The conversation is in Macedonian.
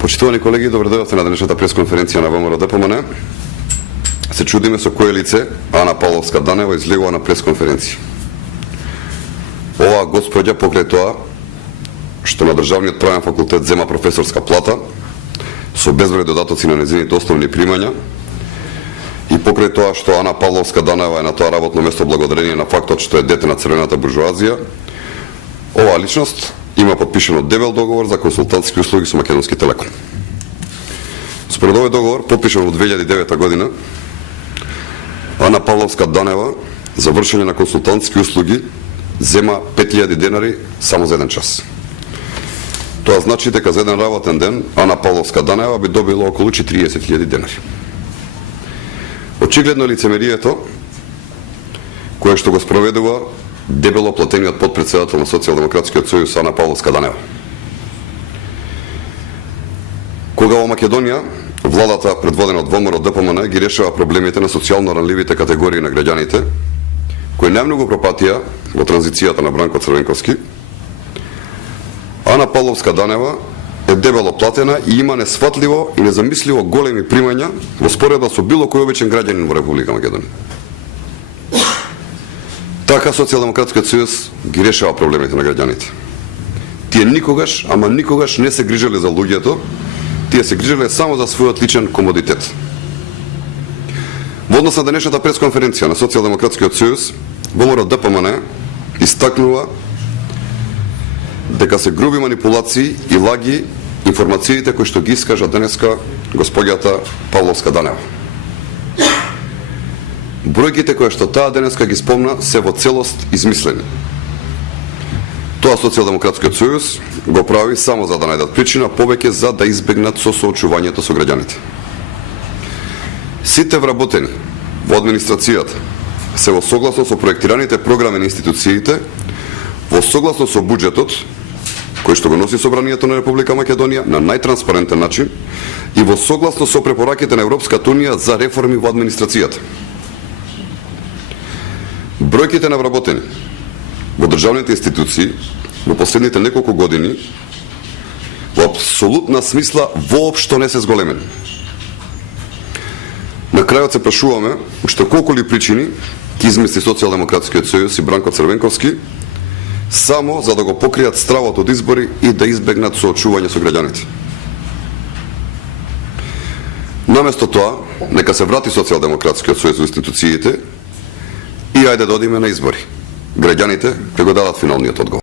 Почитувани колеги, добро дојдовте на денешната пресконференција на ВМРО ДПМН. Се чудиме со кое лице Ана Павловска Данева излегува на пресконференција. Оваа господја покрај тоа што на Државниот правен факултет зема професорска плата со безброј додатоци на нејзините основни примања и покрај тоа што Ана Павловска Данева е на тоа работно место благодарение на фактот што е дете на црвената буржоазија, оваа личност има подпишано дебел договор за консултантски услуги со Македонски телеком. Според овој договор, подпишан во 2009 година, Ана Павловска Данева за вршење на консултантски услуги зема 5000 денари само за еден час. Тоа значи дека за еден работен ден Ана Павловска Данева би добила околу 40.000 денари. Очигледно е лицемерието кое што го спроведува дебело платениот потпредседател на Социјалдемократскиот сојуз Ана Павловска Данева. Кога во Македонија владата предводена од ВМРО ДПМН ги решава проблемите на социјално ранливите категории на граѓаните, кои најмногу пропатија во транзицијата на Бранко Црвенковски, Ана Павловска Данева е дебело платена и има несфатливо и незамисливо големи примања во споредба со било кој обичен граѓанин во Република Македонија. Така Социјалдемократскиот сојуз ги решава проблемите на граѓаните. Тие никогаш, ама никогаш не се грижеле за луѓето, тие се грижеле само за својот личен комодитет. Во однос на денешната пресконференција на Социјалдемократскиот сојуз, ВМРО ДПМН истакнува дека се груби манипулации и лаги информациите кои што ги искажа денеска господјата Павловска Данева. Бројките кои што таа денеска ги спомна се во целост измислени. Тоа Социјалдемократскиот сојуз го прави само за да најдат причина повеќе за да избегнат со соочувањето со граѓаните. Сите вработени во администрацијата се во согласно со проектираните програми на институциите, во согласно со буџетот кој што го носи Собранието на Република Македонија на најтранспарентен начин и во согласно со препораките на Европската унија за реформи во администрацијата. Бројките на вработени во државните институции во последните неколку години во апсолутна смисла воопшто не се зголемени. На крајот се прашуваме уште колку ли причини ќе измисли Социјалдемократскиот сојуз и Бранко Црвенковски само за да го покријат стравот од избори и да избегнат соочување со граѓаните. Наместо тоа, нека се врати Социјалдемократскиот сојуз во институциите и ајде да одиме на избори. Граѓаните ќе го дадат финалниот одговор.